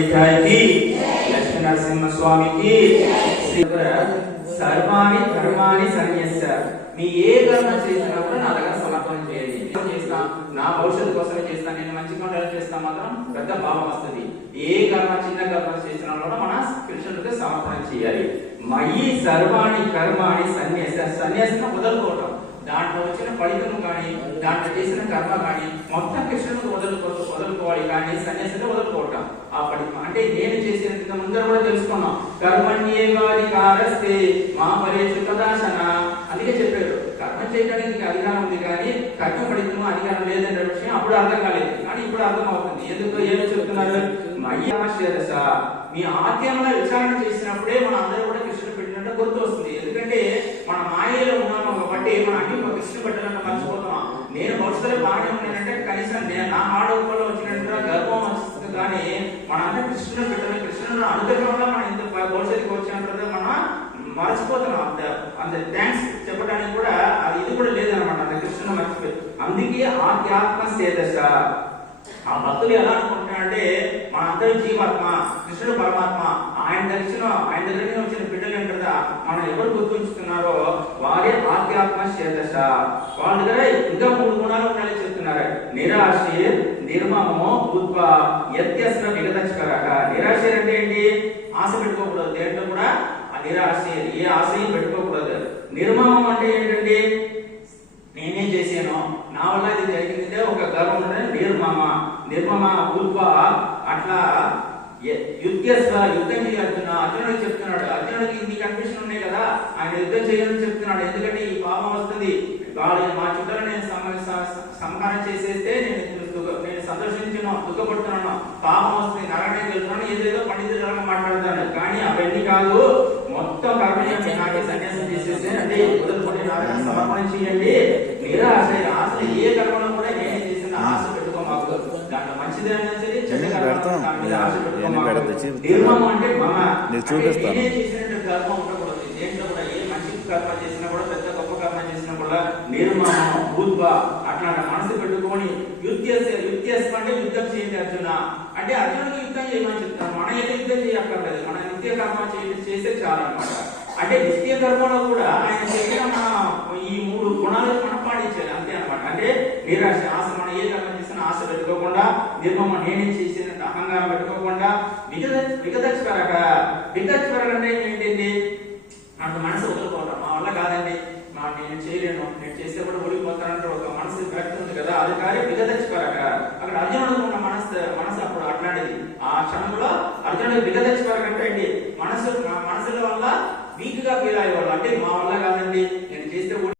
విద్యార్థి లక్ష్మీ నరసింహ స్వామికి సర్వాణి కర్మాణి సన్యస్ మీ ఏ కర్మ చేసినా కూడా నా దగ్గర సమర్పణ చేయండి. చేస్తా నా భవిష్యత్తు కోసమే చేస్తా నేను మంచి కొండలు చేస్తా మాత్రం పెద్ద భావం వస్తుంది. ఏ కర్మ చిన్న కర్మ చేసినా కూడా మన కృష్ణుడికి సమర్పణ చేయాలి. మయి సర్వాణి కర్మాణి సన్యస్ సన్యాసిన వదులుకోవటం. దాంట్లో వచ్చిన ఫలితం కానీ దాంట్లో చేసిన కర్మ కానీ మొత్తం కృష్ణుడు వదులుకో వదులుకోవాలి కానీ సన్యాసిని వదులుకోవటం అంటే నేను చేసిన ముందర కూడా తెలుసుకున్నాం. కర్మణ్యే వారి కారస్తే మా పరేషు కదాసన అందుకే చెప్పాడు. కర్మ చేయడానికి అధికారం ఉంది కానీ కర్మ ఫలితం అధికారం లేదనే విషయం అప్పుడు అర్థం కాలేదు. కానీ ఇప్పుడు అర్థం అవుతుంది. ఎందుకు ఏమి చెప్తున్నారు? మయ్యాశేరస. మీ ఆద్యంలో విచారణ చేసినప్పుడే మన అందరూ కూడా కృష్ణ పెట్టినట్టు గుర్తు వస్తుంది. ఎందుకంటే మన మాయలో ఉన్నాము కాబట్టి మన అన్ని కృష్ణ పెట్టాలంటే మర్చిపోతున్నాం. నేను భవిష్యత్తులో బాగానే ఉన్నానంటే కనీసం నేను నా ఆడు కానీ మన కృష్ణుడు పెట్టాలి. కృష్ణుడు అనుగ్రహం వల్ల మనం ఇంత భవిష్యత్తుకి వచ్చినట్టు మనం మర్చిపోతున్నాం అంత అంత థ్యాంక్స్ చెప్పడానికి కూడా అది ఇది కూడా లేదనమాట అంత కృష్ణుడు మర్చిపోయి. అందుకే ఆధ్యాత్మ సేదశ. ఆ భక్తులు ఎలా అనుకుంటున్నారంటే మన అందరి జీవాత్మ కృష్ణుడు పరమాత్మ ఆయన దర్శనం ఆయన దగ్గర నుంచి వచ్చిన బిడ్డలు కదా మనం ఎవరు గుర్తుంచుతున్నారో వారే ఆధ్యాత్మ చేతస వాళ్ళ దగ్గర ఇంకా మూడు గుణాలు ఉన్నాయని చెప్తున్నారు. నిరాశ నిర్మమో ఉత్ప యత్యస్న విగతస్కర నిరాశ అంటే ఏంటి? ఆశ పెట్టుకోకూడదు. దేంట్లో కూడా ఆ నిరాశ ఏ ఆశయం పెట్టుకోకూడదు. నిర్మమం అంటే ఏంటంటే నేనేం చేశాను నా వల్ల ఇది జరిగింది ఒక గర్వం ఉన్నది నిర్మమ. నిర్మమ ఉల్ప అట్లా యుద్ధస్వ యుద్ధం చేయ అర్జునుడు చెప్తున్నాడు. అర్జునుడికి ఇన్ని కన్ఫ్యూషన్ ఉన్నాయి కదా ఆయన యుద్ధం చేయాలని చెప్తున్నాడు. ఎందుకంటే ఈ పాపం వస్తుంది. వాళ్ళ మా చుట్టాలు నేను సమ- సంహారం చేసేస్తే నేను నేను సంతోషించను దుఃఖపడుతున్నాను పాపం వస్తుంది నరకం వెళ్తున్నాను ఏదేదో పండితులు మాట్లాడతాను. కానీ అవన్నీ కాదు. మొత్తం కర్మయం నాకే సన్యాసం చేసేస్తే అంటే నారాయణ సమర్పణ చేయండి. నిరాశ ఆశ ఏ కర్మలో కూడా నేను చేసిన ఆశ పెట్టుకో మాకు దాంట్లో మంచిదైనా సరే చెడ్డ కర్మ అంటే మమ. నేనే చేసినట్టు కర్మ ఉండకూడదు. దేంట్లో కూడా ఏ మంచి కర్మ చేసినా కూడా పెద్ద గొప్ప కర్మ చేసినా కూడా నిర్మమం భూత్వ అట్లాంటి మనసు పెట్టుకొని యుద్ధ అంటే యుద్ధం చేయండి అర్జున. అంటే అర్జునుడికి యుద్ధం చేయమని చెప్తాను మన అయితే యుద్ధం చేయక్కర్లేదు. మన నిత్య కర్మ చేస్తే చాలు అనమాట అంటే నిత్య కర్మలో కూడా ఆయన చెప్పిన మన ఈ మూడు గుణాలు మనం పాటించాలి అంతే అనమాట అంటే నిరాశ ఆశ మనం ఏ కర్మ చేసినా ఆశ పెట్టుకోకుండా నిర్మమ నేనే చేసినట్టు అహంకారం పెట్టుకోకుండా విగత విగతస్వరక విగతస్వరక అంటే ఏంటంటే అంత మనసు వదులుకోవడం మా వల్ల కాదండి. నేను చేయలేను నేను చేస్తే కూడా ఓడిపోతానంటే ఒక మనసు వ్యక్తి ఉంది కదా అది కానీ విగతస్వరక అక్కడ. అర్జునుడు ఉన్న మనసు మనసు అప్పుడు అట్లాంటిది. ఆ క్షణంలో అర్జునుడు విగతస్వరక అంటే అండి మనసు మనసుల వల్ల వీక్గా ఫీల్ అయ్యేవాళ్ళు. అంటే మా వల్ల కాదండి నేను చేస్తే